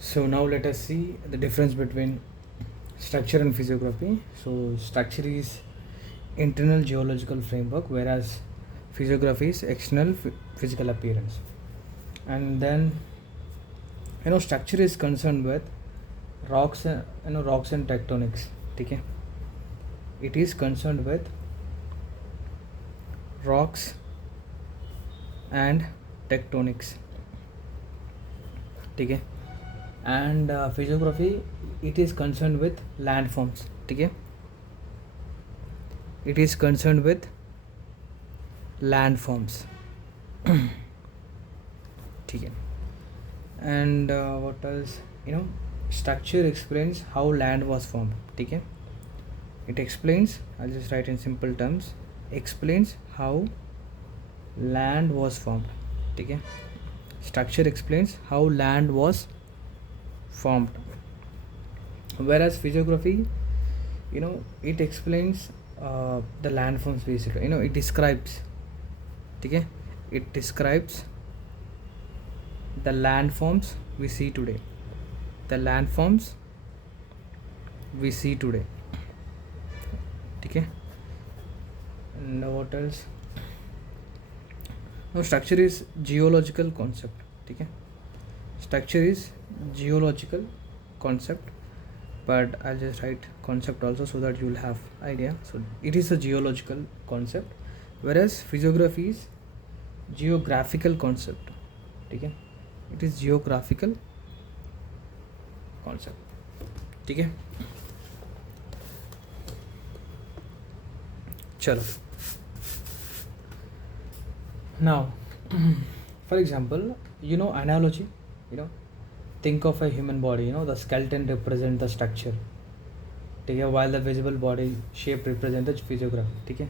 So now let us see the difference between structure and physiography. So structure is internal geological framework, whereas physiography is external physical appearance. And then structure is concerned with rocks and rocks and tectonics. Okay, it is concerned with rocks and tectonics. Okay, and physiography, it is concerned with landforms. Okay, it is concerned with landforms. Okay, and what else? Structure explains how land was formed. Okay, it explains, I'll just write in simple terms, explains how land was formed. Okay, structure explains how land was formed, whereas physiography, it explains the landforms basically. It describes. Okay, it describes the landforms we see today. The landforms we see today. Okay, and what else? Now structure is geological concept. Okay, structure is geological concept, but I'll just write concept also so that you'll have idea. So it is a geological concept, whereas physiography is geographical concept. Okay, it is geographical concept. Okay, chalo. Now for example, analogy. Think of a human body. The skeleton represents the structure. Okay, while the visible body shape represents the physiography. Okay,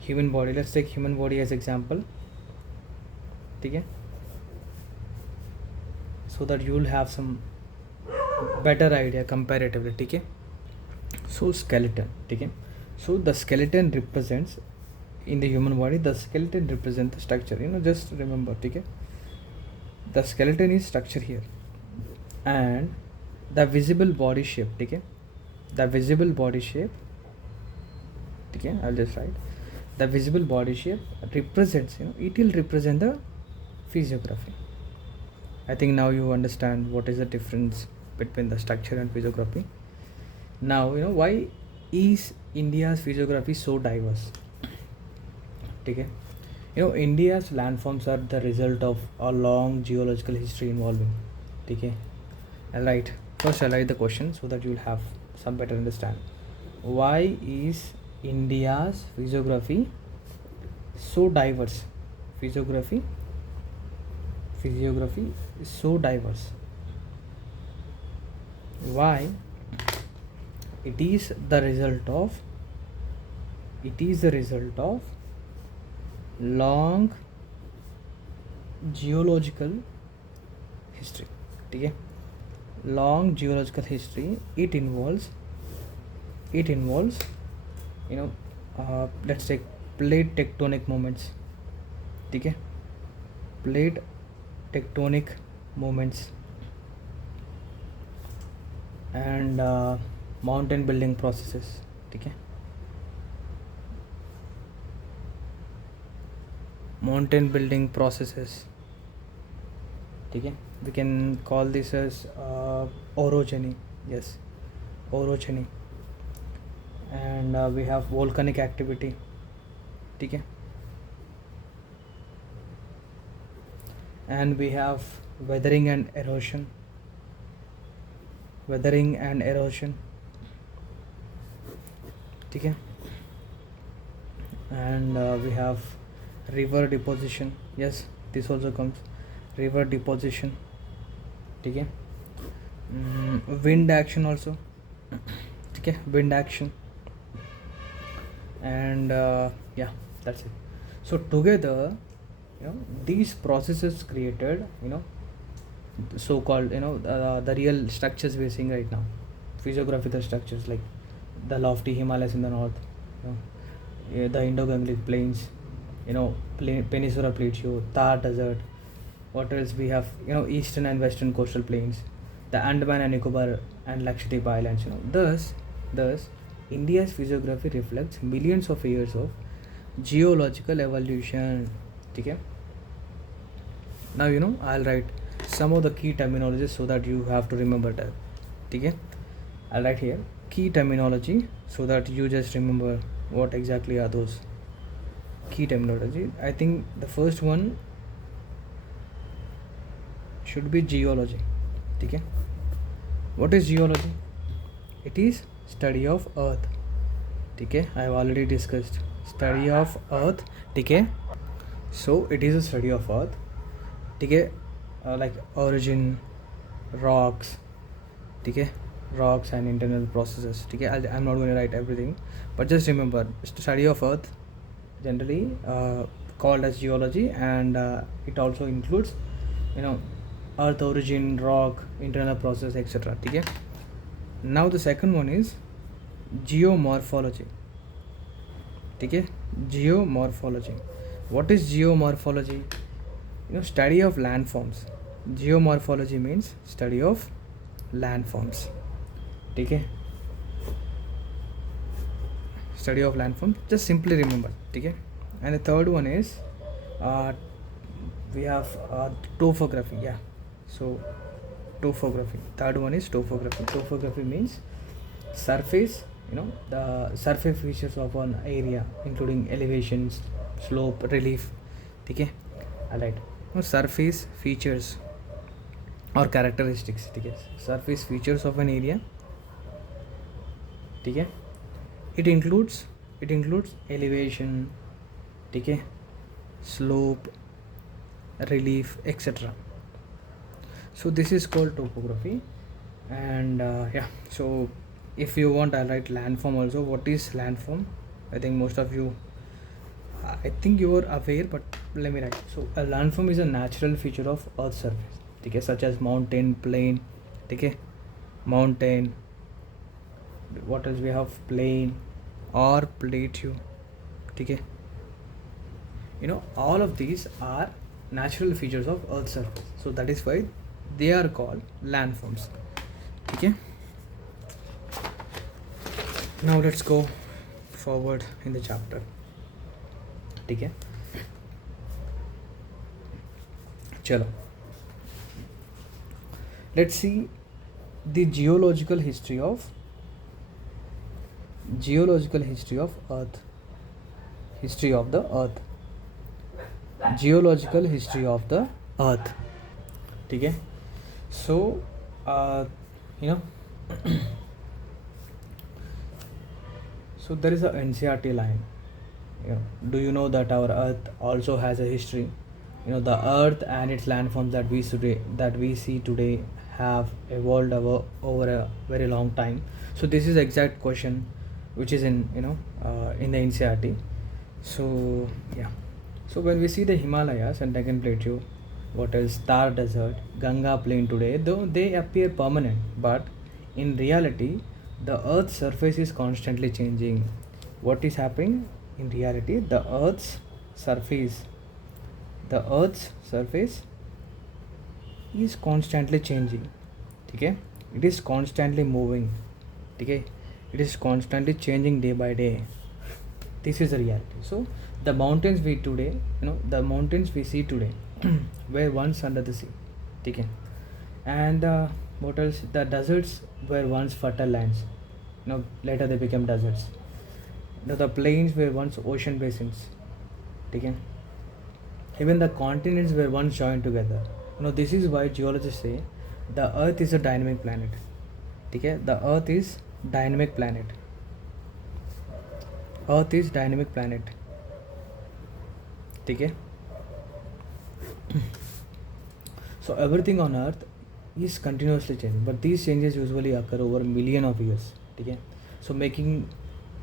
human body, let's take human body as example. Okay, so that you'll have some better idea comparatively. Okay, so skeleton. Okay, so the skeleton represents, in the human body, the skeleton represents the structure. Just remember. Okay, the skeleton is structure here, and the visible body shape. Okay, the visible body shape. Okay, I'll just write the visible body shape represents, it will represent the physiography. I think now you understand what is the difference between the structure and physiography. Now why is India's physiography so diverse? Okay, India's landforms are the result of a long geological history involving. Okay, I'll write first. I'll write the question so that you'll have some better understand. Why is India's physiography so diverse? Physiography is so diverse. Why? It is the result of long geological history. Okay, long geological history. It involves let's take plate tectonic movements. Okay, plate tectonic movements and mountain building processes. Okay, mountain building processes. Okay, we can call this as orogeny. Yes, orogeny. And we have volcanic activity. Okay, and we have weathering and erosion. Okay, and we have river deposition. Yes, this also comes, river deposition. Okay, wind action also. Okay, wind action. And yeah, that's it. So together, these processes created, so called, the real structures we are seeing right now, physiographical structures like the lofty Himalayas in the north, the Indo-Gangetic plains, Peninsula Plateau, Thar Desert, What else we have? Eastern and western coastal plains, the Andaman and Nicobar and Lakshadweep Islands. Thus, India's physiography reflects millions of years of geological evolution. Okay. Now I'll write some of the key terminologies so that you have to remember that. Okay. I'll write here key terminology so that you just remember what exactly are those key terminology. I think the first one should be geology. Okay. What is geology? It is study of earth. Okay. I have already discussed study of earth. Okay. So it is a study of earth. Okay. Like origin, rocks. Okay. Rocks and internal processes. Okay. I'm not going to write everything, but just remember study of earth generally called as geology, and it also includes earth origin, rock, internal process, etc. Okay. Now the second one is geomorphology. Okay. Geomorphology. What is geomorphology? Study of landforms. Geomorphology means study of landforms. Okay. Study of landforms, just simply remember. Okay. And the third one is we have topography. Yeah. So topography, third one is topography. Topography means surface, the surface features of an area including elevations, slope, relief. Okay. Alright. Surface features or characteristics. Okay. Surface features of an area. Okay. It includes elevation, okay, slope, relief, etc. So this is called topography. And yeah, so if you want, I'll write landform also. What is landform? I think most of you, I think you are aware, but let me write. So a landform is a natural feature of earth's surface, okay, such as mountain, plain, okay, mountain, what else we have, plain or plateau. Okay. All of these are natural features of earth's surface, so that is why they are called landforms. Okay. Now let's go forward in the chapter. Okay. Chalo. Let's see the geological history of earth. History of the earth. Geological history of the earth. Okay. So so there is a NCRT line. Do you know that our earth also has a history? The earth and its landforms that we see today have evolved over a very long time. So this is exact question which is in in the NCRT. So yeah, so when we see the Himalayas and Deccan Plateau, what else, Thar Desert, Ganga Plain today, though they appear permanent, but in reality the earth's surface is constantly changing. What is happening in reality? The earth's surface is constantly changing. Okay. It is constantly moving. Okay. It is constantly changing day by day. This is the reality. So the mountains we see today were once under the sea. Okay. And what else, the deserts were once fertile lands, later they became deserts. The plains were once ocean basins. Okay. Even the continents were once joined together. This is why geologists say the earth is a dynamic planet. Okay. The earth is dynamic planet. Earth is dynamic planet. Okay. So everything on earth is continuously changing, but these changes usually occur over million of years. Okay. So making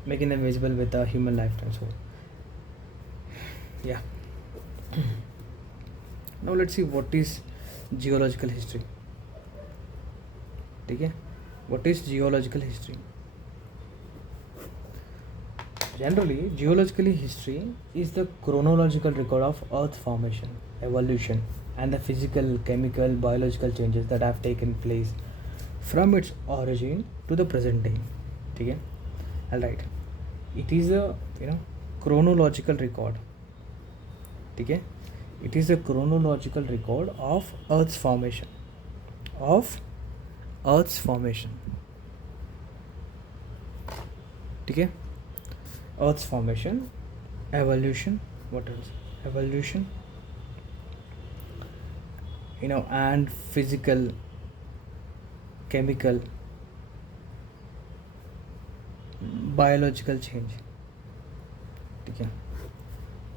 them visible with a human lifetime. So yeah. Now let's see what is geological history. Okay. What is geological history? Generally, geological history is the chronological record of earth formation, evolution, and the physical, chemical, biological changes that have taken place from its origin to the present day. Okay, all right. It is a chronological record. Okay, it is a chronological record of Earth's formation. Of Earth's formation. Okay, Earth's formation, evolution. What else? Evolution. And physical, chemical, biological change. Okay,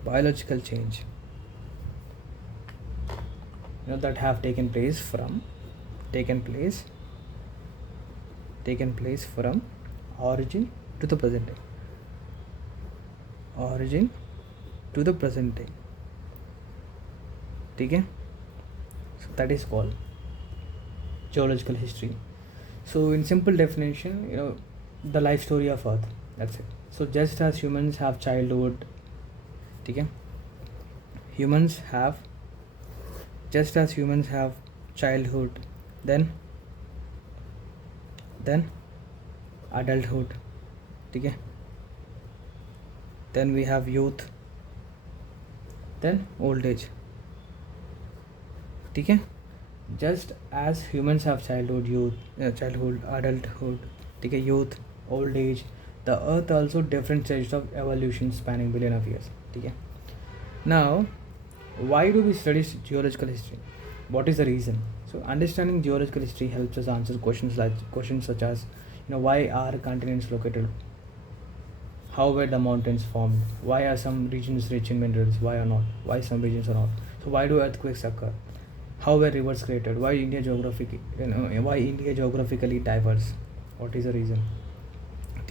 biological change. That have taken place from origin to the present day. Origin to the present day. Okay, so that is called geological history. So in simple definition, the life story of Earth. That's it. So just as humans have childhood, okay, just as humans have childhood, then adulthood, okay, then we have youth, then old age. Okay, just as humans have childhood, adulthood, okay, youth, old age, the Earth also different stages of evolution spanning billion of years. Okay, now why do we study geological history? What is the reason? So understanding geological history helps us answer questions such as, why are continents located? How were the mountains formed? Why are some regions rich in minerals? Why are not? Why some regions are not? So why do earthquakes occur? How were rivers created? Why India geographically diverse? What is the reason?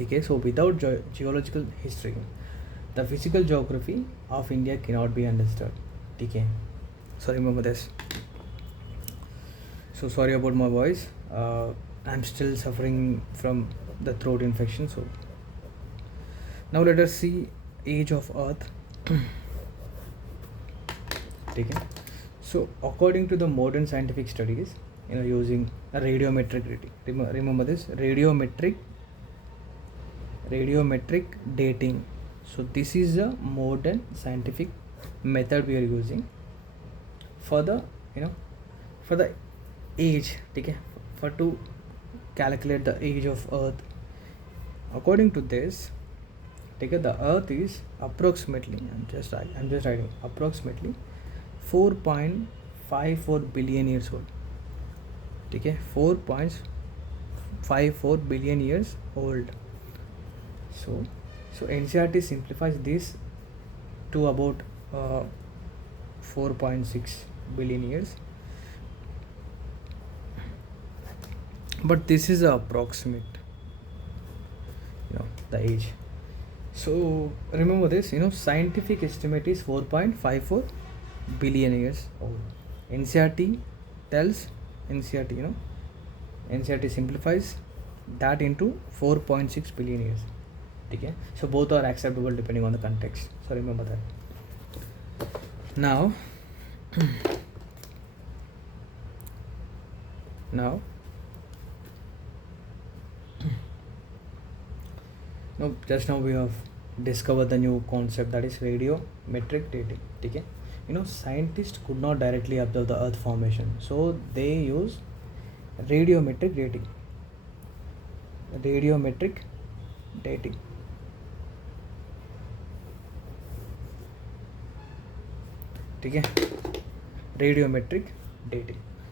Okay, so without geological history, the physical geography of India cannot be understood. Okay, so remember this. So sorry about my voice. I'm still suffering from the throat infection. So now let us see age of Earth. Okay. So according to the modern scientific studies, using a radiometric dating. Remember this radiometric dating. So this is a modern scientific method we are using for the age, okay, for to calculate the age of Earth. According to this, okay, the Earth is approximately, I'm just writing, approximately 4.54 billion years old. Okay, 4.54 billion years old. So NCERT simplifies this to about 4.6 billion years, but this is approximate, the age. So remember this, scientific estimate is 4.54 billion years old. NCERT simplifies that into 4.6 billion years. Okay, so both are acceptable depending on the context, so remember that. Now just now we have discovered the new concept, that is radiometric dating. Okay, scientists could not directly observe the Earth formation, so they use radiometric dating. Okay, radiometric dating.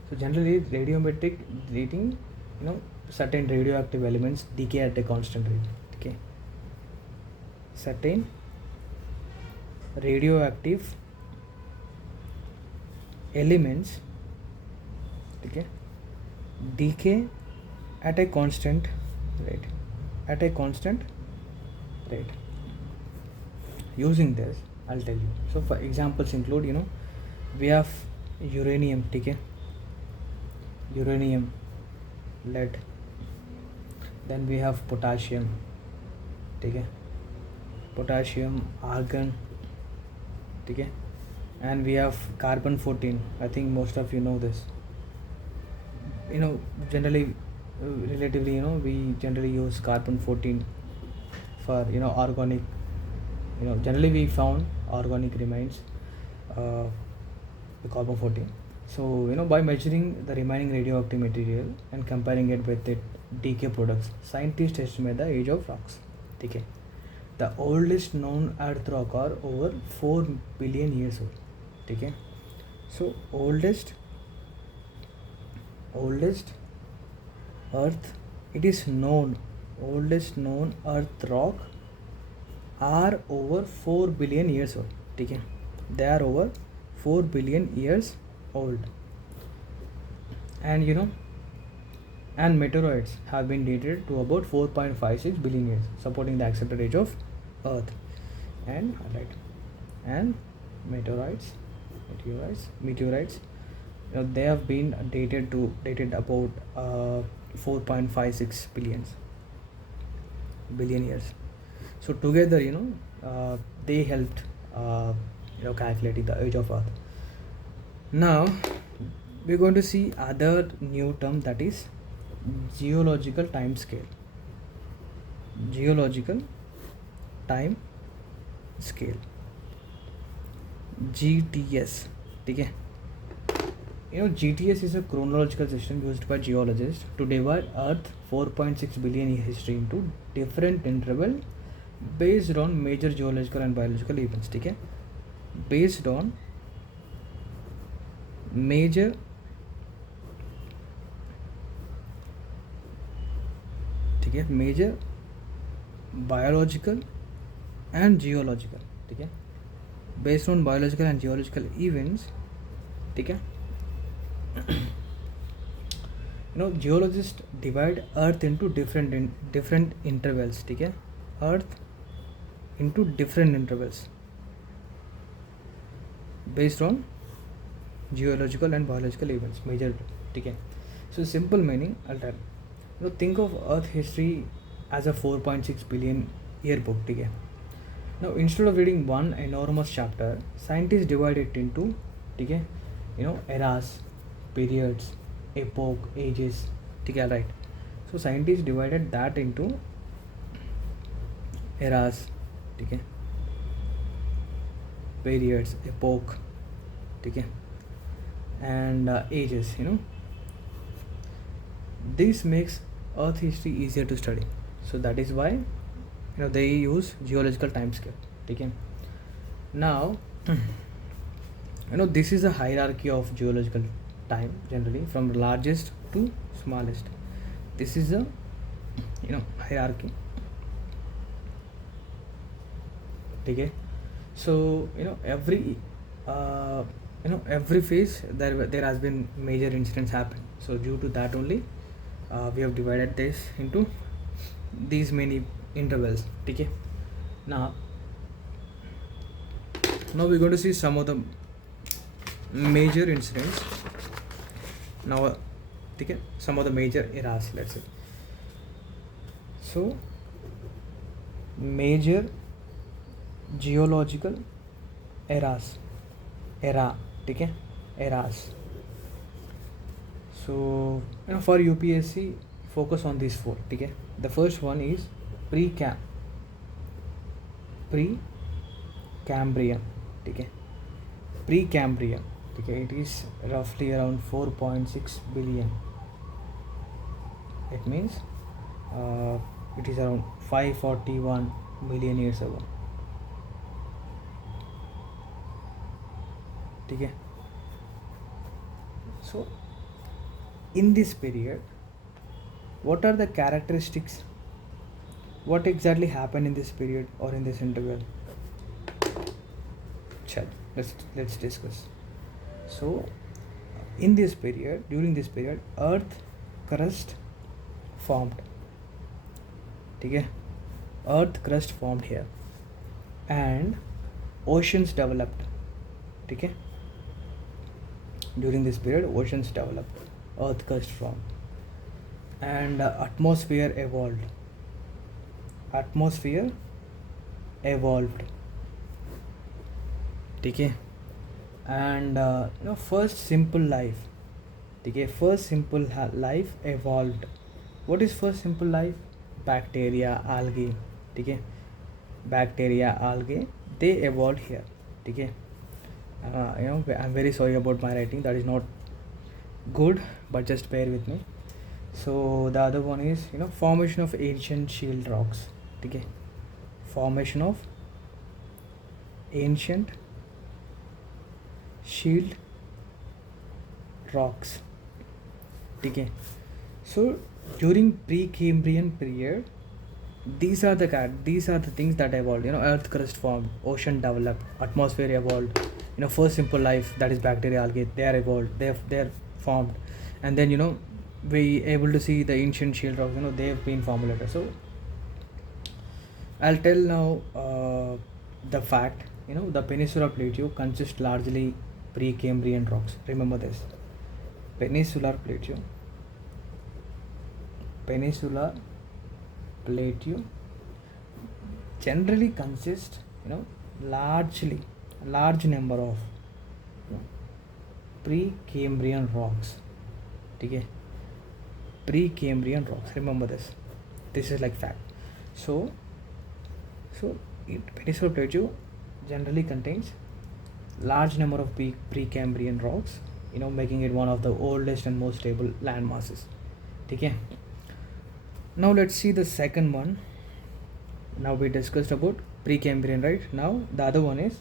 So generally radiometric dating, certain radioactive elements decay at a constant rate. Okay, certain radioactive elements, okay, decay at a constant rate. Using this, I'll tell you. So for examples include, we have uranium, okay, uranium, lead, then we have potassium, okay, potassium, argon, okay, and we have carbon 14. I think most of you know this. Generally, relatively, we generally use carbon 14 for organic. Generally we found organic remains, uh, the carbon 14. So by measuring the remaining radioactive material and comparing it with the decay products, scientists estimate the age of rocks. Okay. The oldest known earth rock are over 4 billion years old. Okay. So oldest earth, it is known, oldest known earth rock are over 4 billion years old. Okay. They are over 4 billion years old. And and meteoroids have been dated to about 4.56 billion years, supporting the accepted age of earth. And highlight, and meteorites, they have been dated about 4.56 billion years. So together, they helped calculating the age of earth. Now we're going to see other new term, that is geological time scale. Geological time scale, GTS. Okay. GTS is a chronological system used by geologists to divide Earth 4.6 billion year history into different interval based on major geological and biological events. Okay. Based on major biological and geological. Okay. Based on biological and geological events. Okay. Geologists divide Earth into different intervals. Okay. Earth into different intervals based on geological and biological events, major. Okay. So simple meaning, I'll tell. Think of Earth history as a 4.6 billion year book. Okay. Now instead of reading one enormous chapter, scientists divide it into eras, periods, epoch, ages. Okay, right. So scientists divided that into eras, okay, periods, epoch, okay, and ages. This makes Earth history easier to study. So that is why they use geological time scale. Okay. Now this is a hierarchy of geological time, generally from largest to smallest. This is a hierarchy. Okay. So every phase there has been major incidents happen. So due to that only we have divided this into these many intervals. Okay. Now we're going to see some of the major incidents. Now okay, some of the major eras, let's say. So major geological eras, okay, eras. So for UPSC, focus on these four. Okay. The first one is Precambrian. Okay. Precambrian. Okay, it is roughly around 4.6 billion. It means it is around 541 million years ago. Okay. So in this period, what are the characteristics? What exactly happened in this period or in this interval? Let's discuss. So in this period, during this period, Earth crust formed. Okay. Earth crust formed here, and oceans developed. Okay. During this period, oceans developed, Earth crust formed, and atmosphere evolved. Okay. And first simple life, okay, first simple life evolved. What is first simple life? Bacteria, algae, okay, bacteria, algae, they evolved here, okay. I'm very sorry about my writing, that is not good, but just bear with me. So the other one is formation of ancient shield rocks, okay, formation of ancient shield rocks, okay. So during pre-Cambrian period, these are the things that evolved. Earth crust formed, ocean developed, atmosphere evolved. First simple life, that is bacteria, algae, they are evolved, they're formed. And then we able to see the ancient shield rocks, they have been formulated. So I'll tell now the fact. The peninsular plateau consists largely pre-Cambrian rocks. Remember this. Peninsular plateau generally consists large number of pre-Cambrian rocks, okay. Pre-Cambrian rocks, remember this is like fact. So peninsular plateau generally contains large number of pre-Cambrian rocks, making it one of the oldest and most stable land masses, okay. Now let's see the second one. Now we discussed about pre-Cambrian, right? Now the other one is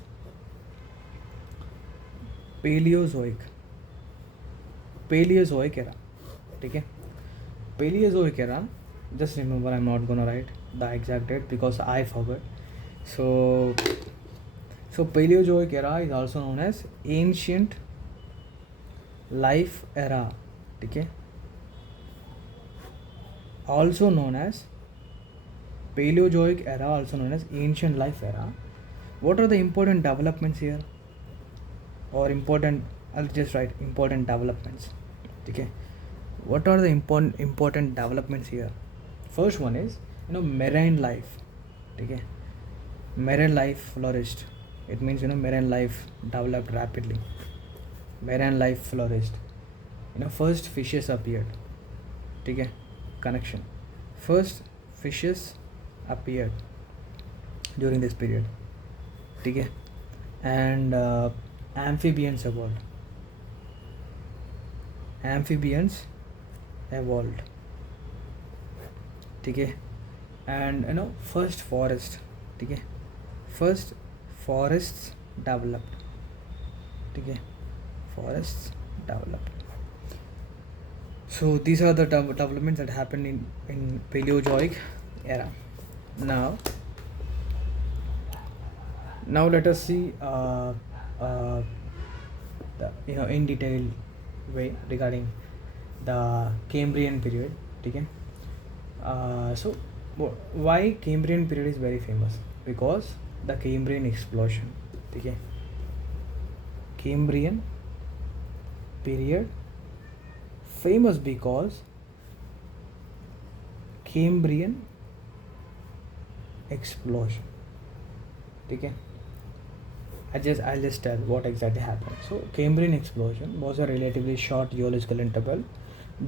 Paleozoic era, okay. Paleozoic era, just remember, I'm not gonna write the exact date because I forgot. So Paleozoic era is also known as ancient life era, okay. Also known as Paleozoic era, also known as ancient life era. What are the important developments here? Or I'll just write important developments, okay. What are the important developments here? First one is marine life, okay. Marine life flourished. It means marine life developed rapidly. Marine life flourished. First fishes appeared, okay. Connection. First fishes appeared during this period, okay. And amphibians evolved. Okay. And first forest, okay. First forests developed, okay. Forests developed. So these are the developments that happened in Paleozoic era. Now let us see in detailed way regarding the Cambrian period, okay. So why Cambrian period is very famous? Because the Cambrian explosion, okay. Cambrian period famous because Cambrian explosion, okay. I'll just tell what exactly happened. So Cambrian explosion was a relatively short geological interval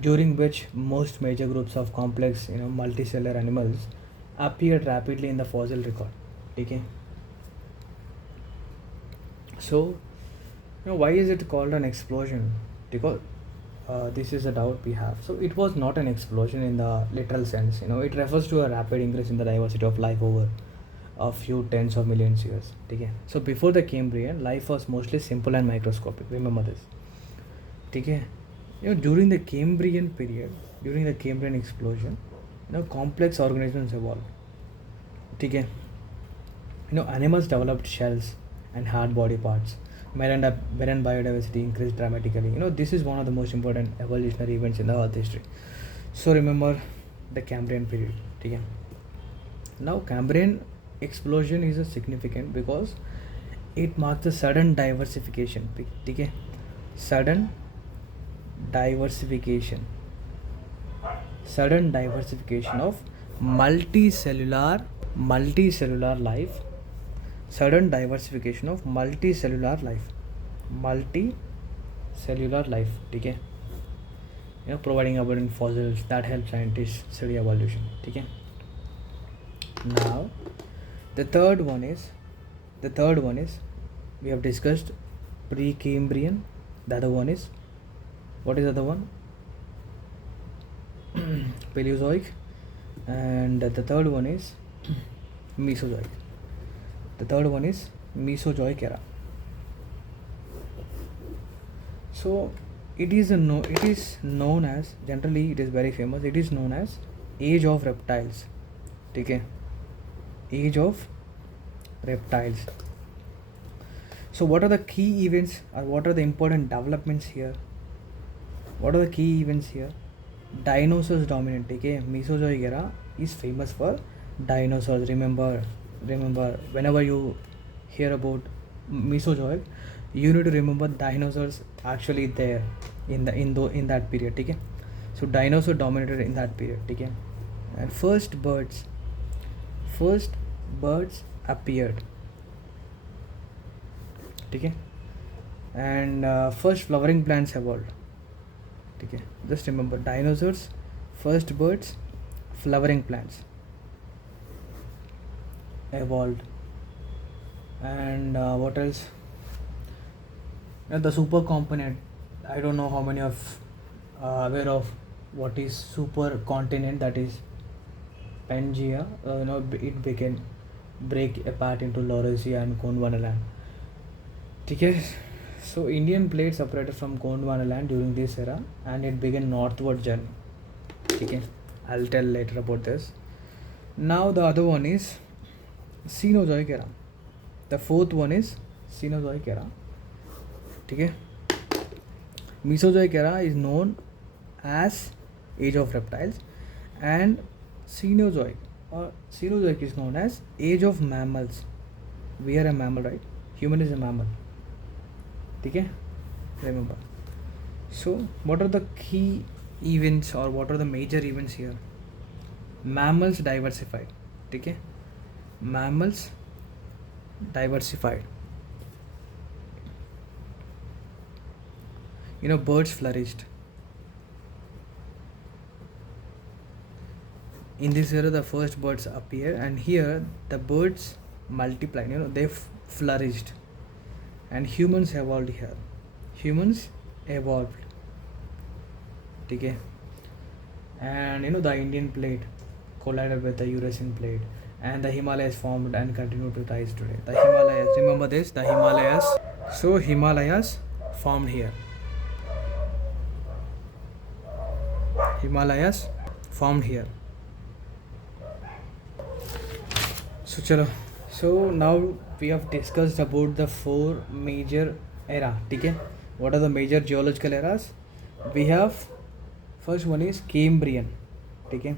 during which most major groups of complex multicellular animals appeared rapidly in the fossil record, okay. So why is it called an explosion? Because this is a doubt we have. So it was not an explosion in the literal sense. It refers to a rapid increase in the diversity of life over a few tens of millions years, okay. So before the Cambrian, life was mostly simple and microscopic. Remember this, okay. During the Cambrian period, during the Cambrian explosion, complex organisms evolved, okay. Animals developed shells and hard body parts. Marine biodiversity increased dramatically. This is one of the most important evolutionary events in the Earth history. So remember the Cambrian period, okay. Now Cambrian explosion is significant because it marks a sudden diversification, okay. Sudden diversification of multicellular life. Sudden diversification of multicellular life, multi cellular life, ठीक है, providing abundant fossils that help scientists study evolution, ठीक है. Now the third one is we have discussed Precambrian. The other one is, what is the other one? Paleozoic. And the third one is Mesozoic. The third one is Mesozoic era. So it is known as, generally it is very famous, it is known as age of reptiles, ठीक है, age of reptiles. So what are the key events, or what are the important developments here? What are the key events here? Dinosaurs dominant, ठीक है. Mesozoic era is famous for dinosaurs. Remember, whenever you hear about Mesozoic, you need to remember dinosaurs actually there in that period, ठीक है. So dinosaur dominated in that period, ठीक है. And first birds appeared, ठीक है. And first flowering plants evolved, ठीक है. Just remember, dinosaurs, first birds, flowering plants evolved. And what else? The super component, I don't know how many of aware of what is super continent, that is Pangea. It began break apart into Laurasia and Gondwana land, ठीक है. So Indian plate separated from Gondwana land during this era and it began northward journey, ठीक है. I'll tell later about this. Now the other one is Cenozoic era. The fourth one is Cenozoic era, ठीक है. Mesozoic era is known as age of reptiles, and Cenozoic is known as age of mammals. We are a mammal, right? Human is a mammal, ठीक है. Remember. So what are the key events, or what are the major events here? Mammals diversified, ठीक है. Mammals diversified. Birds flourished. In this era, the first birds appear, and here the birds multiplied. They flourished, and humans evolved here. Humans evolved, okay. And the Indian plate collided with the Eurasian plate, and the Himalayas formed and continue to rise today. The Himalayas, remember this, the Himalayas. So Himalayas formed here. Himalayas formed here. So chalo. So now we have discussed about the four major era, okay. What are the major geological eras? We have, first one is Cambrian, okay.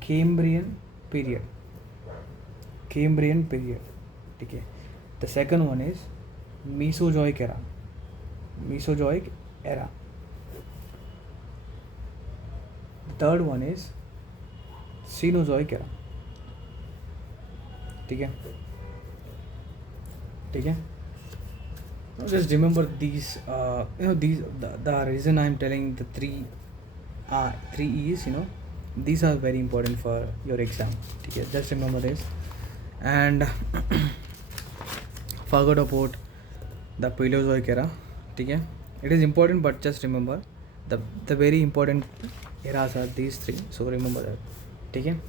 Cambrian period, okay. The second one is Mesozoic era. Third one is Cenozoic era, ठीक है. Now just remember these. These the reason I am telling the three E's. These are very important for your exam. ठीक है. Just remember this, and forget about the Paleozoic era. ठीक है. It is important, but just remember the very important eras are these three. So remember that. ठीक है.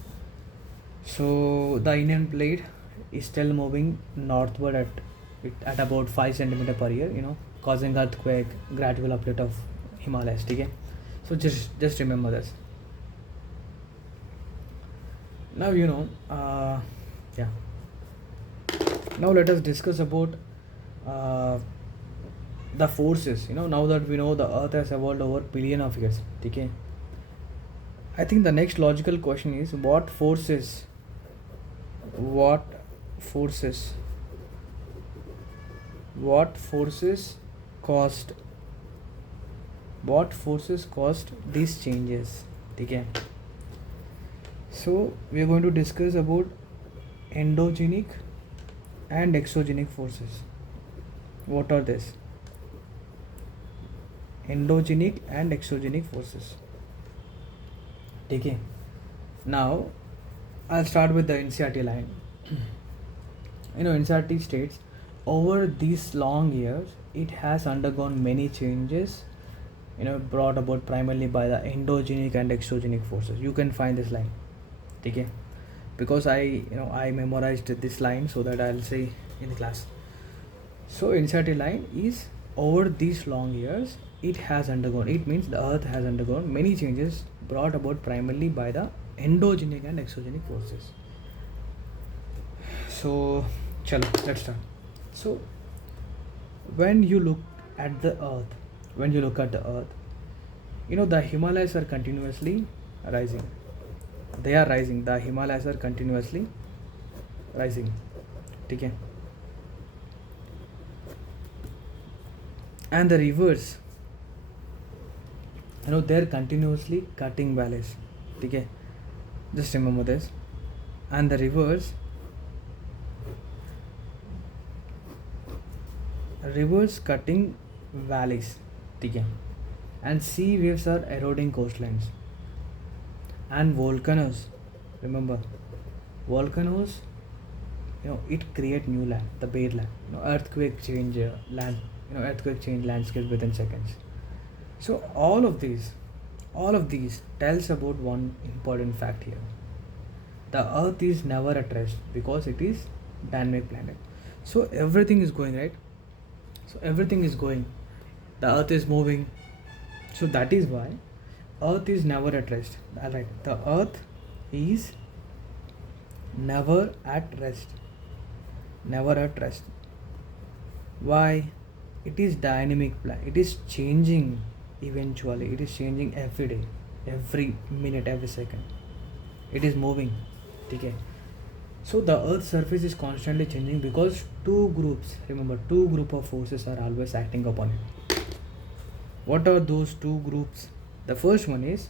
So the Indian plate is still moving northward at about 5 centimeter per year, causing earthquake, gradual uplift of Himalayas, okay. So just remember this. Now yeah. Now let us discuss about the forces. Now that we know the Earth has evolved over billion of years, okay. I think the next logical question is what forces caused these changes, okay. So we are going to discuss about endogenic and exogenic forces. What are this? Endogenic and exogenic forces. Okay. Now I'll start with the NCRT line. NCRT states over these long years it has undergone many changes, brought about primarily by the endogenic and exogenic forces. You can find this line. Okay. Because I memorized this line so that I'll say in the class. So NCRT line is over these long years it has undergone, it means the earth has undergone many changes brought about primarily by the endogenic and exogenic forces. So chalo, let's start. So when you look at the earth, the Himalayas are continuously rising. They are rising. The Himalayas are continuously rising. Okay. And the rivers, they're continuously cutting valleys. Okay. Just remember this. And the rivers cutting valleys. Okay. And sea waves are eroding coastlines. And volcanoes, remember, volcanoes, it create new land, the bare land. Earthquake change land, earthquake change landscape within seconds. So all of these tells about one important fact here. The earth is never at rest because it is dynamic planet. So everything is going, right? So everything is going. The earth is moving. So that is why earth is never at rest. Alright, the earth is never at rest. Never at rest. Why? It is dynamic plan. It is changing eventually. It is changing every day, every minute, every second. It is moving. Okay. So the earth's surface is constantly changing because two groups of forces are always acting upon it. What are those two groups? The first one is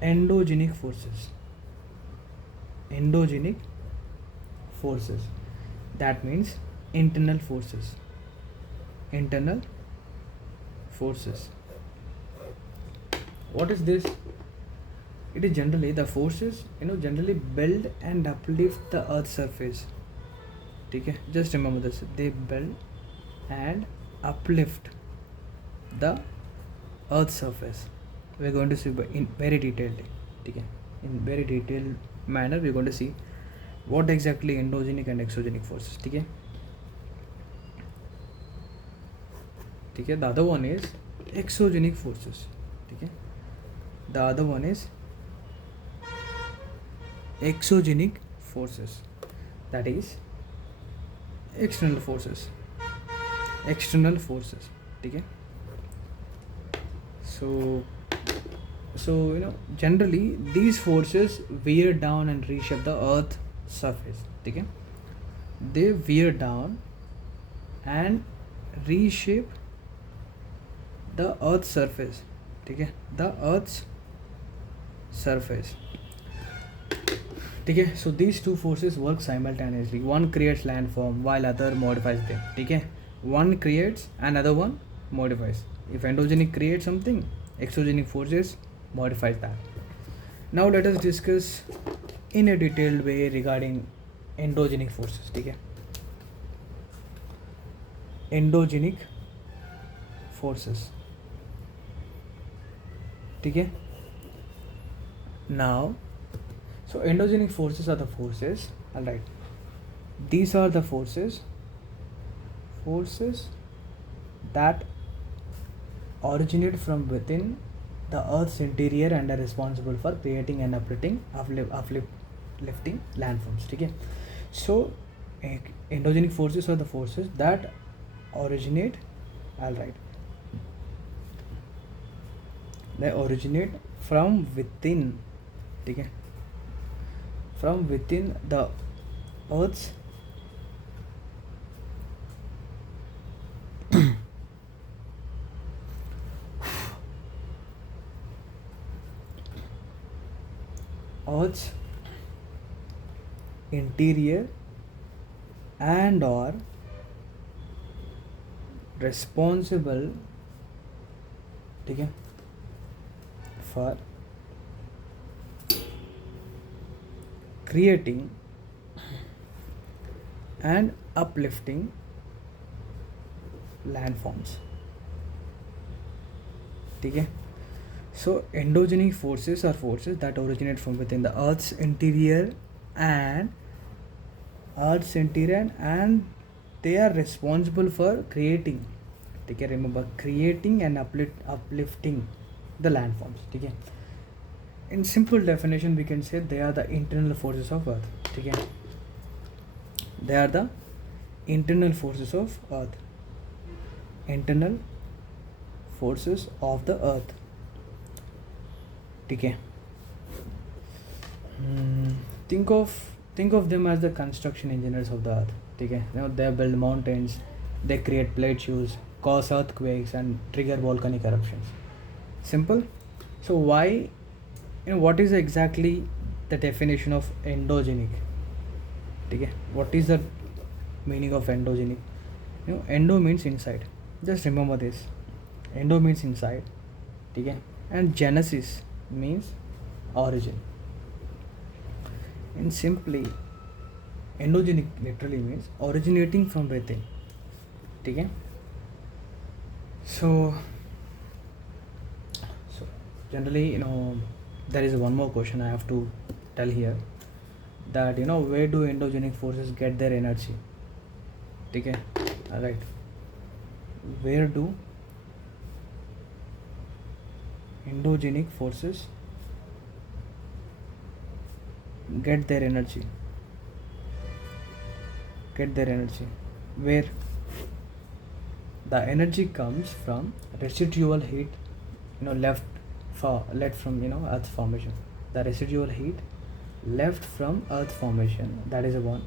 endogenic forces. Endogenic forces. That means internal forces. Internal forces. What is this? It is generally the forces, generally build and uplift the earth's surface. Okay? Just remember this. They build and uplift the earth's surface. We're going to see in very detailed. Okay? In very detailed manner we're going to see what exactly endogenic and exogenic forces. Okay? Okay? The other one is exogenic forces. Okay? The other one is exogenic forces, that is external forces. Okay? So generally these forces wear down and reshape the earth surface. Okay? They wear down and reshape the earth's surface. Okay? The earth's surface. Okay? So these two forces work simultaneously. One creates landform while other modifies them. Okay? One creates, another one modifies. If endogenic creates something, exogenic forces modifies that. Now let us discuss in a detailed way regarding endogenic forces. Okay? Endogenic forces. Okay? Now, so endogenic forces are the forces. Alright. These are the forces that originate from within the earth's interior and are responsible for creating and uplifting landforms. Okay? So endogenic forces are the forces that originate, alright, they originate from within. Okay? From within the earth's interior and or responsible, ठीक है, for creating and uplifting landforms, ठीक है. So endogenic forces are forces that originate from within the Earth's interior and they are responsible for creating, ठीक है, remember, creating and uplifting the landforms, ठीक है. In simple definition we can say they are the internal forces of Earth, ठीक है. They are the internal forces of Earth, internal forces of the Earth, ठीक है. Think of them as the construction engineers of the Earth, ठीक है. You know, they build mountains, they create plate shoes, cause earthquakes and trigger volcanic eruptions. Simple. So why, you know, what is exactly the definition of endogenic, ठीक है. What is the meaning of endogenic? You know, endo means inside, just remember this. Endo means inside, ठीक है, and genesis means origin. And simply endogenic literally means originating from within, ठीक है. So generally, you know, there is one more question I have to tell here, that, you know, where do endogenic forces get their energy, ठीक है. Alright, where do endogenic forces get their energy, where the energy comes from residual heat, you know, left from, you know, earth formation. The residual heat left from earth formation, that is one.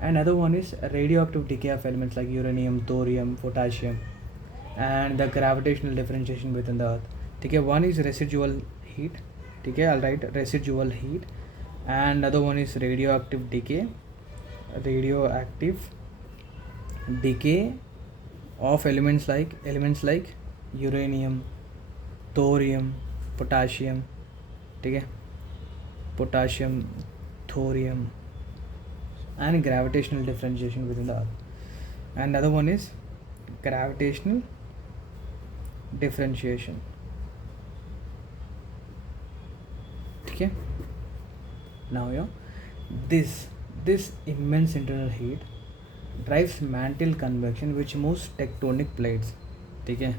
Another one is radioactive decay of elements like uranium, thorium, potassium, and the gravitational differentiation within the earth, ठीक है. One is residual heat, ठीक है, I'll write residual heat, and other one is radioactive decay of elements like uranium, thorium, potassium, ठीक है, potassium, thorium, and gravitational differentiation within the earth. And other one is gravitational differentiation, ठीक है. Now, yeah, this immense internal heat drives mantle convection which moves tectonic plates, ठीक है.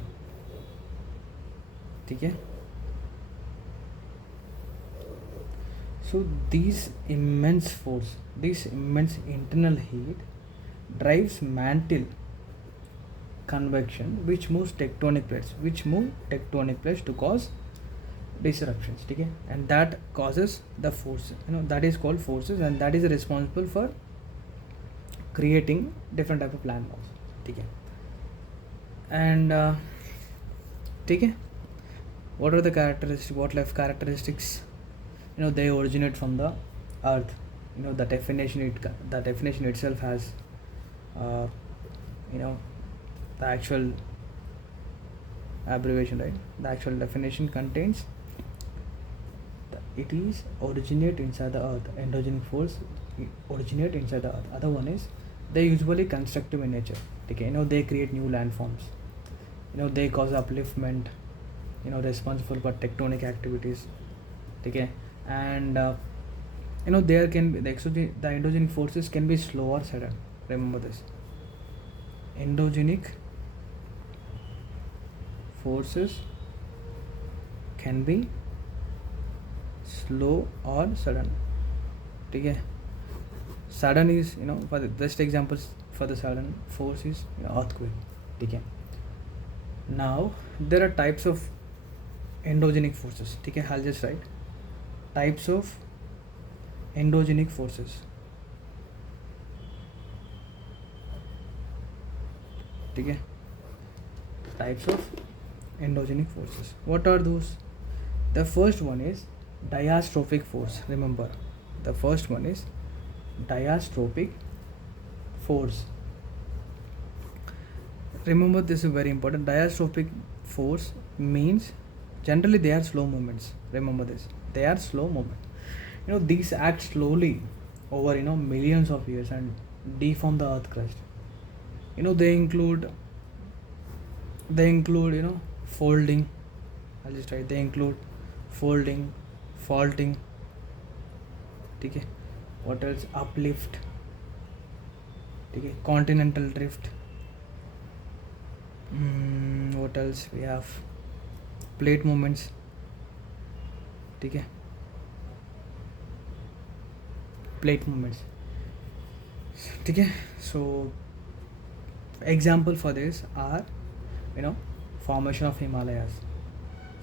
So this immense internal heat drives mantle convection which moves tectonic plates to cause disruptions, ठीक है. And that causes the force, you know, that is called forces, and that is responsible for creating different type of landforms, ठीक है. And ठीक है, what are the characteristics, you know, they originate from the earth. You know, the definition itself has you know, the actual abbreviation, right? The actual definition contains it is originate inside the earth. Endogenic force originate inside the earth. Other one is they usually constructive in nature, okay. You know, they create new landforms, you know, they cause upliftment, you know, responsible for tectonic activities, okay. And you know, there can be the endogenic forces can be slow or sudden. Remember this, endogenic forces can be slow or sudden, okay. Sudden is, you know, for the best examples for the sudden force is, you know, earthquake, okay. Now there are types of endogenic forces, okay. I'll just write types of endogenic forces, okay. Types of endogenic forces, what are those? The first one is diastrophic force. Remember, the first one is diastrophic force. Remember, this is very important. Diastrophic force means generally they are slow movements. Remember this, they are slow movements. These act slowly over millions of years and deform the earth crust. They include folding. I'll just write, they include folding, faulting. Okay. What else? Uplift. Okay. Continental drift. What else we have? Plate movements. Okay. Plate movements. Okay. So example for this are formation of Himalayas,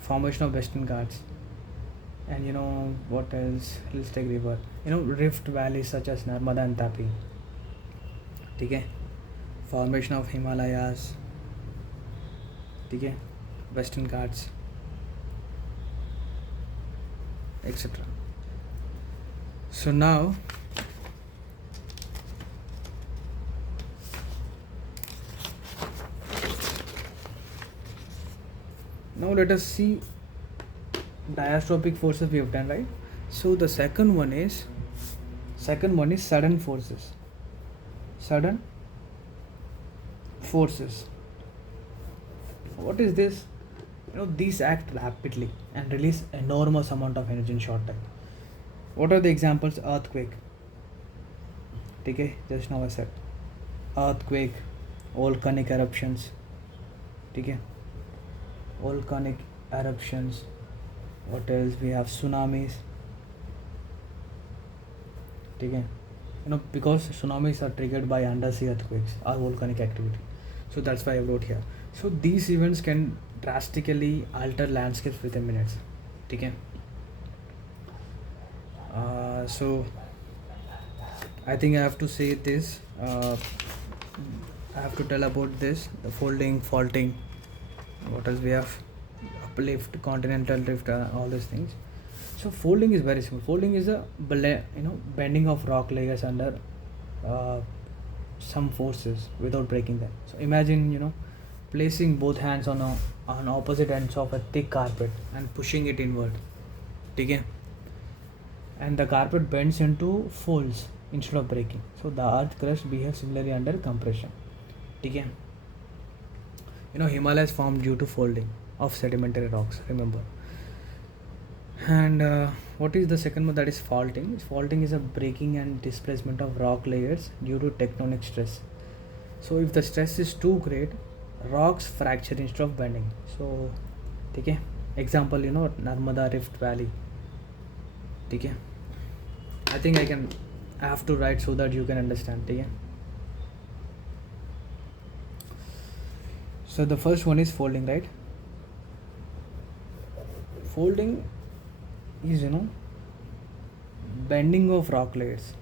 formation of Western Ghats, and what else? Let's take river. Rift valleys such as Narmada and Tapi. Okay. Formation of Himalayas. Okay. Western Ghats, etc. So now let us see diastrophic forces we have done, right? So the second one is sudden forces. Sudden forces. What is this? These act rapidly and release enormous amount of energy in short time. What are the examples? Earthquake. Okay, just now I said earthquake, volcanic eruptions. Okay, volcanic eruptions. What else? We have tsunamis. Okay, because tsunamis are triggered by undersea earthquakes or volcanic activity. So that's why I wrote here. So these events can drastically alter landscapes within minutes. Okay. So I think I have to say this. I have to tell about this: the folding, faulting. What else we have? Uplift, continental drift, all these things. So folding is very simple. Folding is a bending of rock layers under some forces without breaking them. So imagine placing both hands on opposite ends of a thick carpet and pushing it inward. Okay. And the carpet bends into folds instead of breaking. So the earth crust behaves similarly under compression. Okay. Himalayas formed due to folding of sedimentary rocks. Remember. And what is the second one? That is faulting. Faulting is a breaking and displacement of rock layers due to tectonic stress. So if the stress is too great, rocks fracture instead of bending. So, okay. Example, Narmada Rift Valley. Okay. I think I have to write so that you can understand. Okay. So the first one is folding, right? Folding is bending of rock layers.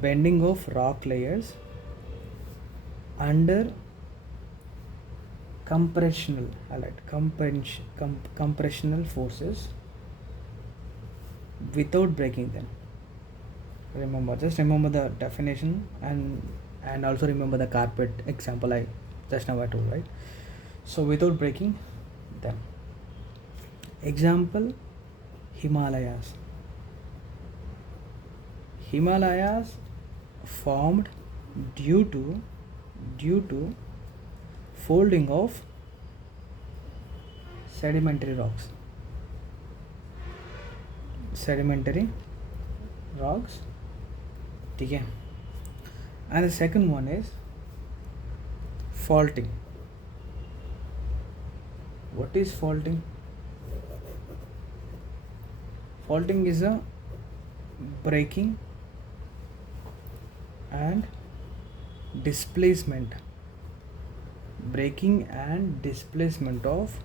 Bending of rock layers under compressional forces without breaking them. Just remember the definition and also remember the carpet example I just now I told, right? So without breaking them. Example, Himalayas. Himalayas formed due to folding of sedimentary rocks. Okay. And the second one is faulting. What is faulting? Faulting is a breaking and displacement of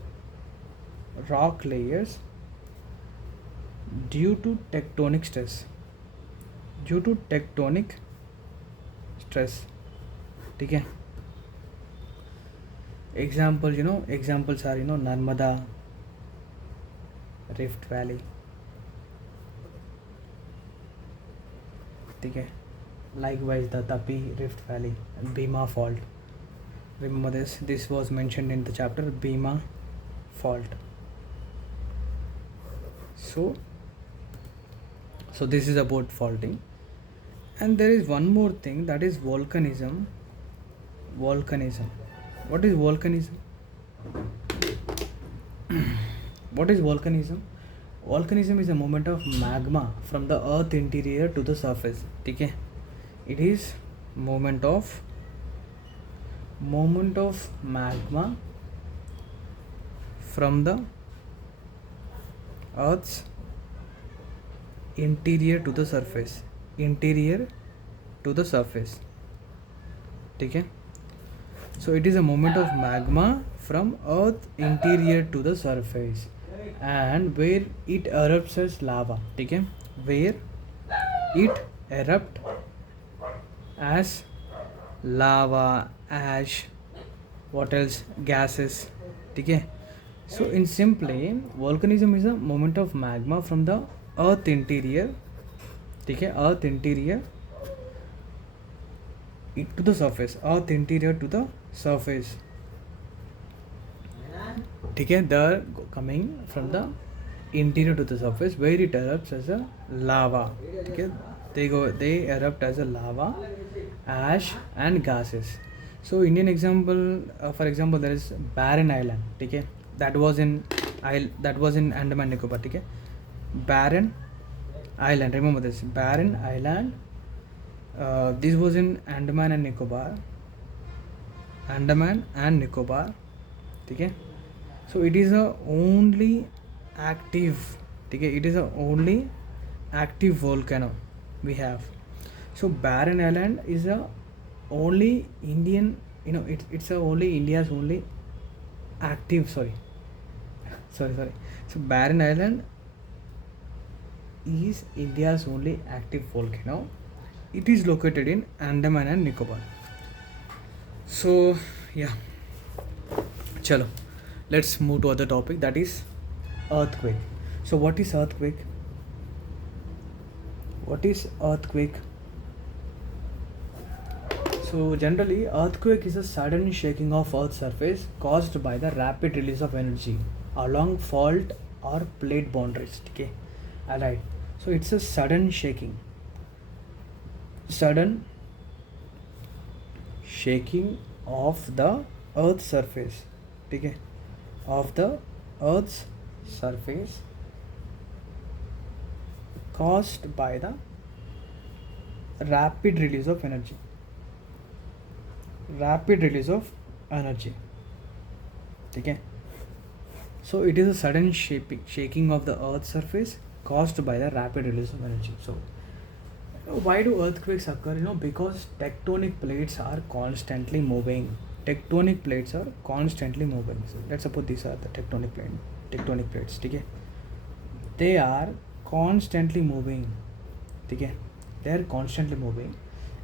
rock layers due to tectonic stress. Okay. Examples are Narmada Rift Valley. Okay. Likewise the Tapi Rift Valley and Bhima Fault. Remember this was mentioned in the chapter Bhima fault. So this is about faulting. And there is one more thing, that is volcanism. What is volcanism? What is volcanism? Volcanism is a movement of magma from the earth interior to the surface. Okay? It is movement of magma from the earth's interior to the surface. Okay? So it is a movement of magma from earth interior to the surface, and where it erupts as lava. Okay? Where it erupts as lava, ash, what else, gases. Okay? So in simply, volcanism is a movement of magma from the earth interior, earth interior to the surface, earth interior to the surface. They're coming from the interior to the surface, where it erupts as a lava. They erupt as a lava, ash and gases. So Indian example, for example, there is Barren Island. That was in Andaman Nicobar. Barren Island, remember this, Barren Island. This was in Andaman and Nicobar. Okay? So it is a only active, it is a only active volcano we have. So Barren Island is a only Indian, it's a only India's only active, sorry. So Barren Island is India's only active volcano. It is located in Andaman and Nicobar. So yeah, chalo, let's move to other topic, that is earthquake. So what is earthquake? So generally, earthquake is a sudden shaking of earth's surface caused by the rapid release of energy along fault or plate boundaries. Okay, alright. So it's a sudden shaking of the earth's surface. Okay, of the earth's surface caused by the rapid release of energy. Okay, so it is a sudden shaking of the earth's surface caused by the rapid release of energy. So why do earthquakes occur? Because tectonic plates are constantly moving. So let's suppose these are the tectonic plates. Okay, they are constantly moving.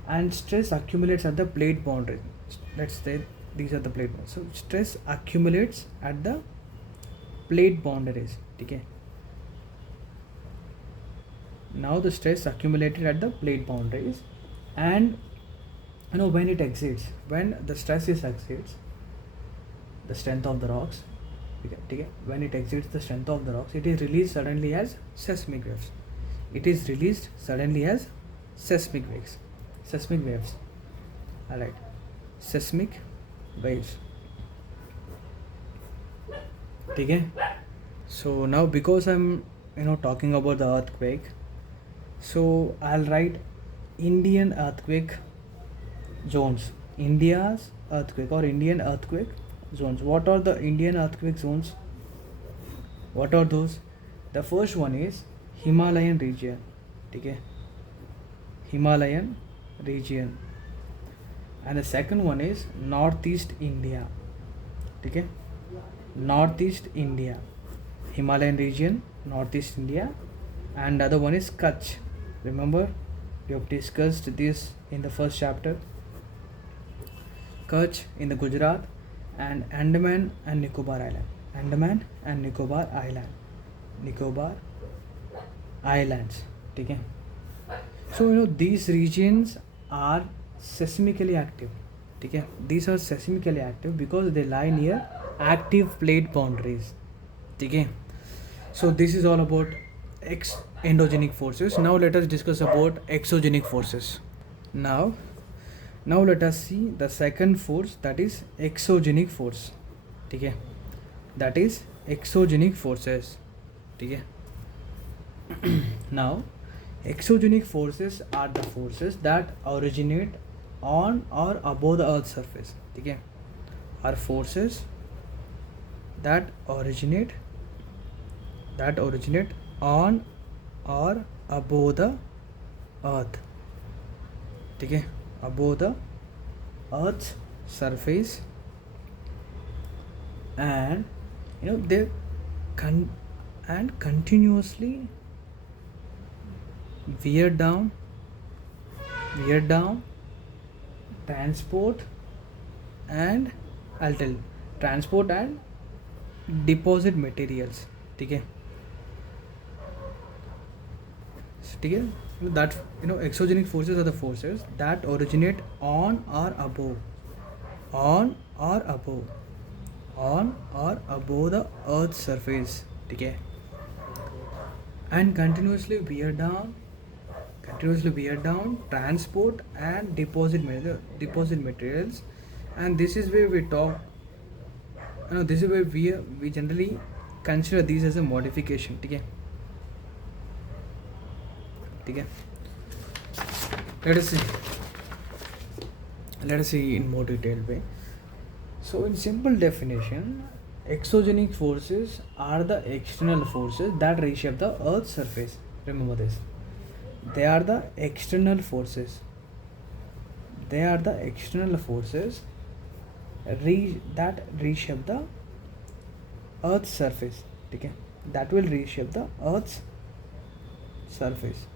And stress accumulates at the plate boundary. Let's say these are the plate boundaries. So stress accumulates at the plate boundaries. Okay, now the stress accumulated at the plate boundaries, and when the stress exceeds the strength of the rocks, when it exceeds the strength of the rocks, it is released suddenly as seismic waves. Alright, seismic waves. Okay, so now because I'm talking about the earthquake, so I'll write Indian earthquake zones. India's earthquake or Indian earthquake zones. What are the Indian earthquake zones? What are those? The first one is Himalayan region. Okay, Himalayan region. And the second one is Northeast India. Okay, Northeast India, Himalayan region, Northeast India. And the other one is Kutch. Remember, we have discussed this in the first chapter. Kutch in the Gujarat, and Andaman and Nicobar Islands. Okay. So these regions are seismically active. ठीक है. These are seismically active because they lie near active plate boundaries. ठीक है. So this is all about endogenic forces. Now let us discuss about exogenic forces. Now let us see the second force, that is exogenic force. ठीक है. That is exogenic forces. ठीक है. Now exogenic forces are the forces that originate on or above the earth's surface. ठीक है. Are forces that originate on or above the earth. ठीक है. Above the earth's surface, and they continuously wear down, transport and deposit materials. ठीक है. ठीक है. That exogenic forces are the forces that originate on or above the earth's surface. ठीक है. And continuously wear down, transport and deposit materials. And this is where we talk, this is where we generally consider these as a modification. ठीक है. ठीक है. Let us see in more detailed way. So in simple definition, exogenic forces are the external forces that reshape the earth's surface. Remember this. They are the external forces that reshape the earth's surface. Okay? That will reshape the earth's surface.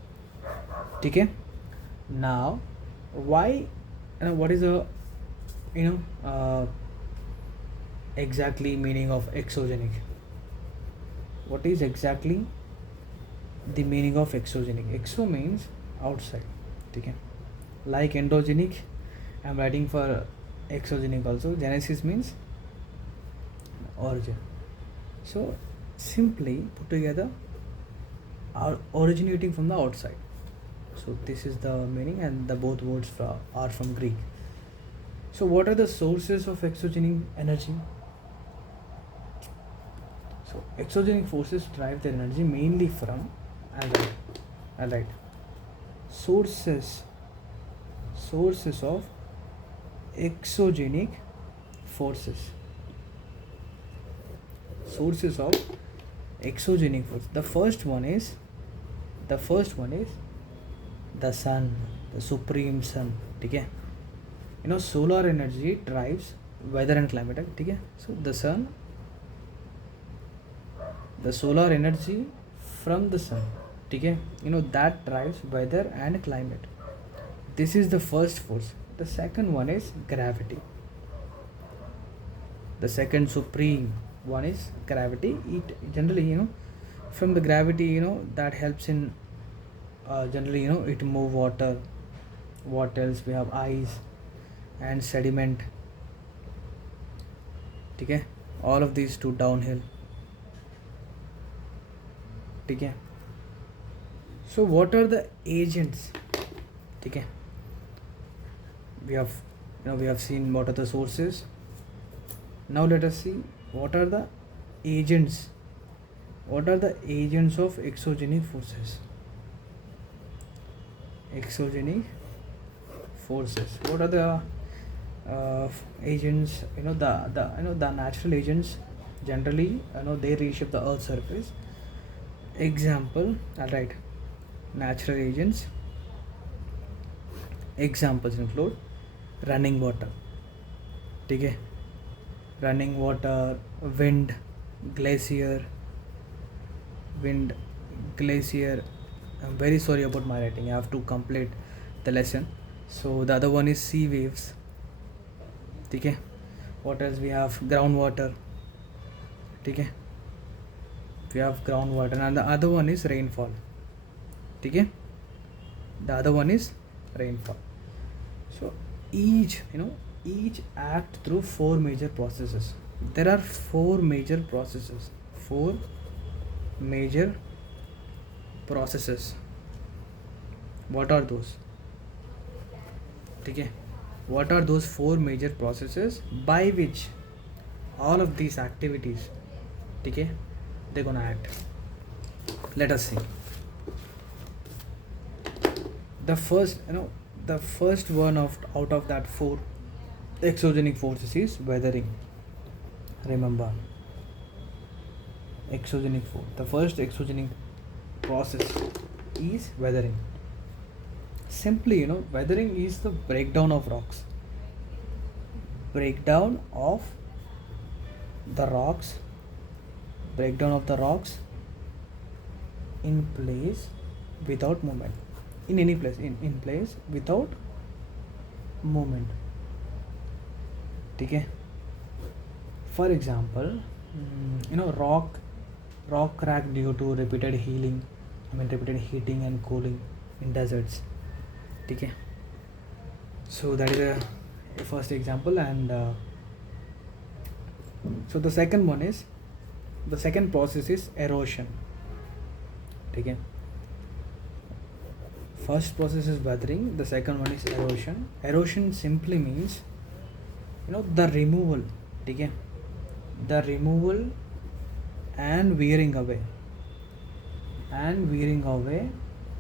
Okay? Now why, what is the exactly meaning of exogenic? What is exactly the meaning of exogenic? Exo means outside. Okay? Like endogenic, I am writing for exogenic also. Genesis means origin. So simply put together, are originating from the outside. So this is the meaning, and the both words are from Greek. So what are the sources of exogenic energy? So exogenic forces derive their energy mainly from, I'll write sources of exogenic forces. Sources of exogenic force. The first one is the sun, the supreme sun. Okay? Solar energy drives weather and climate. Okay? So the sun, the solar energy from the sun, okay, that drives weather and climate. This is the first force. The second one is gravity. The second supreme one is gravity. It generally, from the gravity, that helps in generally, it move water. What else? We have ice and sediment. Okay? All of these two downhill. Okay? So what are the agents? Okay? We have seen what are the sources. Now let us see what are the agents. What are the agents of exogenic forces? Exogenic forces. What are the agents? The natural agents generally, they reshape the earth's surface. Example, I'll write natural agents. Examples include running water. Okay? Running water, wind, glacier. I'm very sorry about my writing. I have to complete the lesson. So the other one is sea waves. Okay? What else? We have groundwater. Okay? We have groundwater, and the other one is rainfall. Okay? The other one is rainfall. So each each act through four major processes. There are four major processes. Four major processes. What are those? Okay. What are those four major processes by which all of these activities, okay, they're gonna act? Let us see. The first, the first one of out of that four exogenic forces is weathering. Remember, exogenic force. The first exogenic process is weathering. Simply, weathering is the breakdown of rocks. Breakdown of the rocks. Breakdown of the rocks in place without movement. In any place, in place without movement. Okay. For example, rock crack due to repeated heating and cooling in deserts. Okay. So that is a first example, and so the second process is erosion. Okay. First process is weathering, the second one is erosion. Erosion simply means the removal. Okay. The removal and wearing away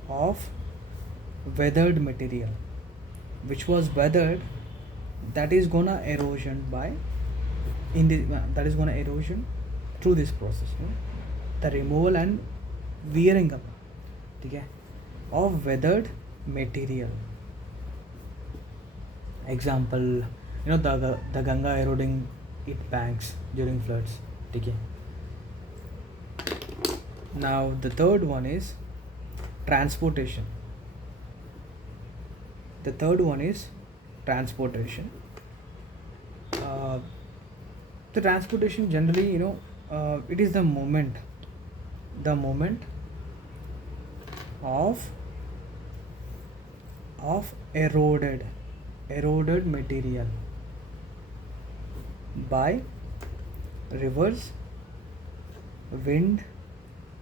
of weathered material which was weathered, that is gonna erosion through this process, the removal and wearing up, okay, of weathered material. Example, the Ganga eroding its banks during floods. Okay. Now the third one is transportation. The transportation generally, it is the moment of eroded material by rivers, wind,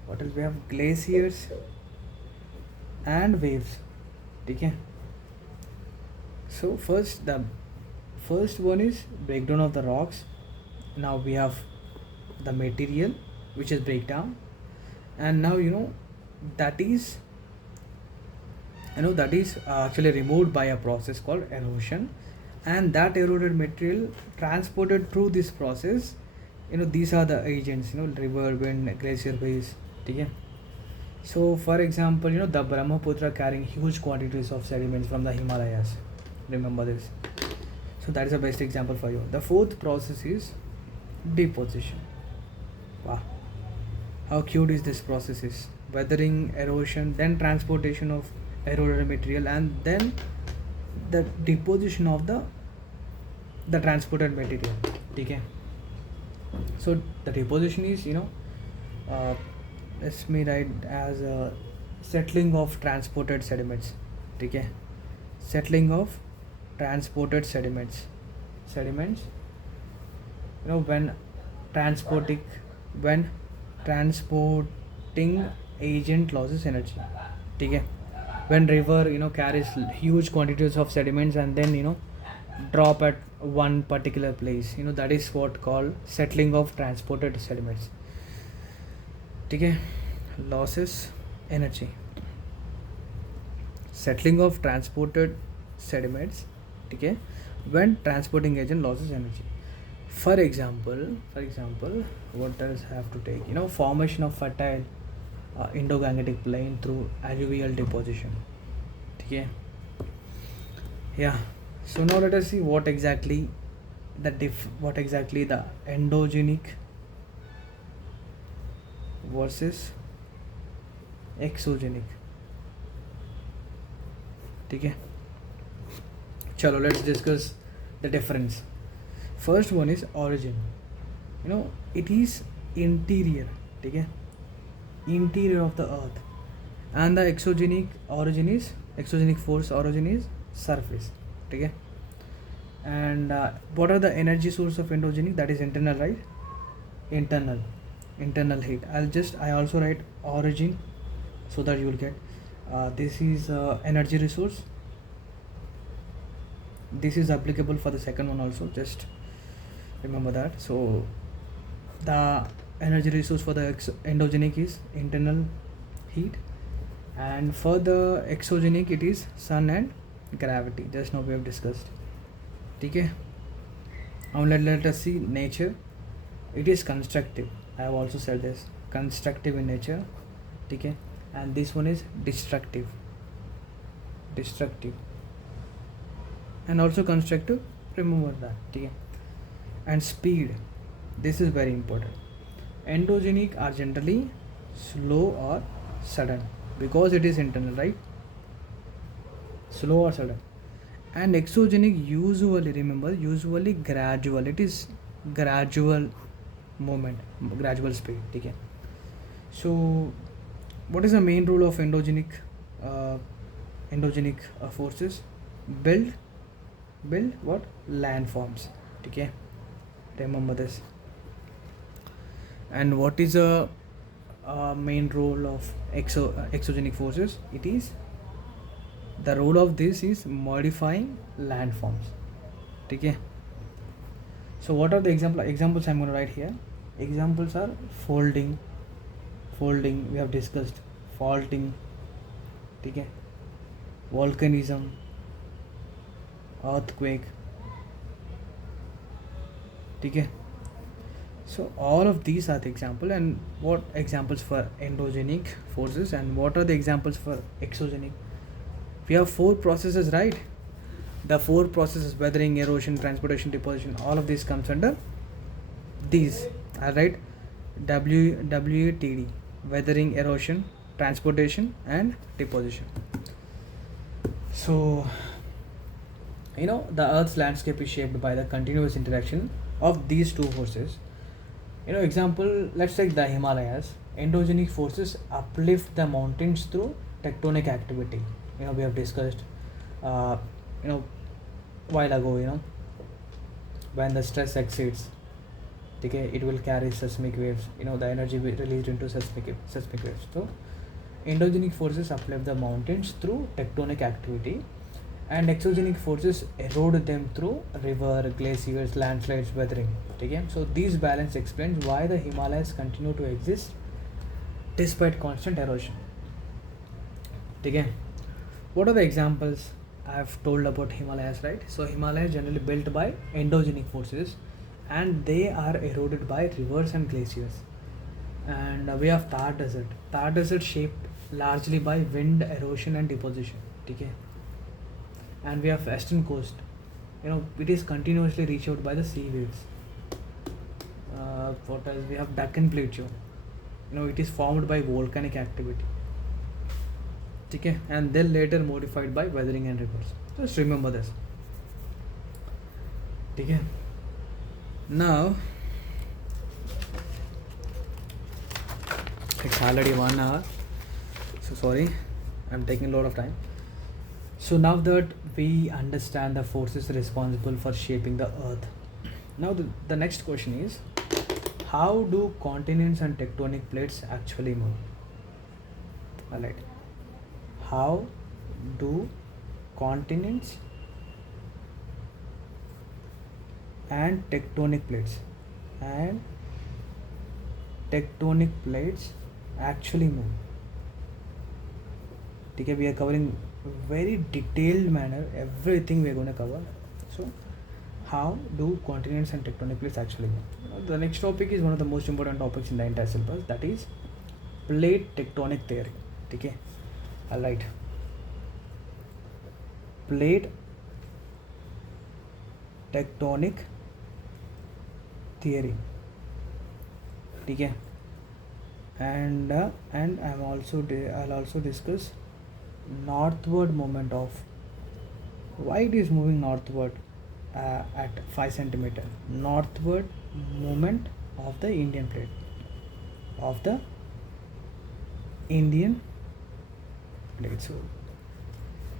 what else we have, glaciers and waves. Okay. So the first one is breakdown of the rocks. Now we have the material which is breakdown, and now that is actually removed by a process called erosion, and that eroded material transported through this process. These are the agents, river, wind, glacier, waves. Okay. So for example, the Brahmaputra carrying huge quantities of sediments from the Himalayas. Remember this. So that is the best example for you. The fourth process is deposition. Wow, how cute is this process is. Weathering, erosion, then transportation of eroded material, and then the deposition of the transported material. Okay. So the deposition is, let's me write as a settling of transported sediments. Okay. Settling of transported sediments, when transporting agent loses energy. Okay. When river carries huge quantities of sediments and then drop at one particular place, that is what called settling of transported sediments. Okay. Losses energy. Settling of transported sediments, okay, when transporting agent loses energy. For example, what else have to take? Formation of fertile Indo-Gangetic plain through alluvial deposition. Okay. Yeah. So now let us see what exactly the endogenic versus exogenic. Okay. Chalo, let's discuss the difference. First one is origin. It is interior. Okay. Interior of the earth, and the exogenic force origin is surface. Okay. And what are the energy source of endogenic? That is internal, right? Internal, internal heat. I also write origin so that you will get this is energy resource. This is applicable for the second one also, just remember that. So the energy resource for the endogenic is internal heat, and for the exogenic it is sun and gravity, just now we have discussed. Okay, now let us see nature. It is constructive. I have also said this, constructive in nature. Okay, and this one is destructive, and also constructive, remember that. Okay, and speed, this is very important. Endogenic are generally slow or sudden because it is internal, right? Slow or sudden. And exogenic usually, remember, usually gradual. It is gradual movement, gradual speed. Okay, so what is the main role of uh, forces? Build what? Landforms. Okay, remember this. And what is a main role of exogenic forces? It is, the role of this is modifying landforms. Okay, so what are the examples I'm going to write here? Examples are folding, we have discussed, faulting, okay, volcanism, earthquake. Okay, so all of these are the example. And what examples for endogenic forces and what are the examples for exogenic? We have 4 processes, right? The 4 processes: weathering, erosion, transportation, deposition. All of this comes under these. All right, WETD: weathering, erosion, transportation, and deposition. So the Earth's landscape is shaped by the continuous interaction of these 2 forces. Example, let's take the Himalayas. Endogenic forces uplift the mountains through tectonic activity. We have discussed while ago. When the stress exceeds, okay, it will carry seismic waves. The energy released into seismic waves. So endogenic forces uplift the mountains through tectonic activity, and exogenic forces erode them through river, glaciers, landslides, weathering. Okay, so this balance explains why the Himalayas continue to exist despite constant erosion. Okay, what are the examples I have told about Himalayas, right? So Himalayas generally built by endogenic forces, and they are eroded by rivers and glaciers. And we have Thar Desert shaped largely by wind, erosion, and deposition. Okay, and we have western coast. It is continuously reshaped by the sea waves. What else? We have Deccan Plateau. It is formed by volcanic activity. Okay, and then later modified by weathering and rivers. Just remember this. Okay, now it's already 1 hour, so sorry, I'm taking a lot of time. So now that we understand the forces responsible for shaping the earth, now the next question is, how do continents and tectonic plates actually move? Alright, how do continents and tectonic plates actually move? Okay, we are covering very detailed manner everything we are going to cover. So how do continents and tectonic plates actually move? The next topic is one of the most important topics in the entire syllabus, that is plate tectonic theory. Okay, alright, plate tectonic theory. Okay, and I'll also discuss northward movement of why it is moving northward at 5 centimeter. Northward movement of the Indian plate,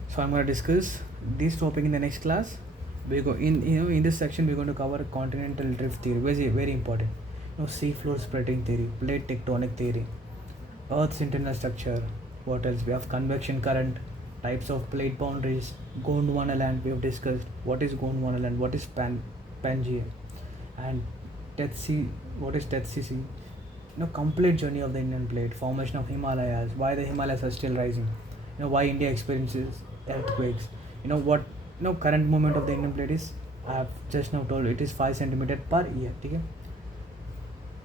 So I'm going to discuss this topic in the next class. We go in this section we're going to cover continental drift theory, very important. Sea floor spreading theory, plate tectonic theory, Earth's internal structure. What else? We have convection current, types of plate boundaries, Gondwana land. We have discussed what is Gondwana land, what is Pangaea, and Tetsi. What is Tetsi Sea? Complete journey of the Indian plate, formation of Himalayas, why the Himalayas are still rising, why India experiences earthquakes, what current movement of the Indian plate is. I have just now told you it is 5 centimeter per year. Okay.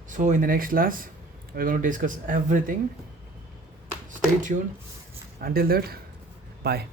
So in the next class we're going to discuss everything. Stay tuned. Until that, bye.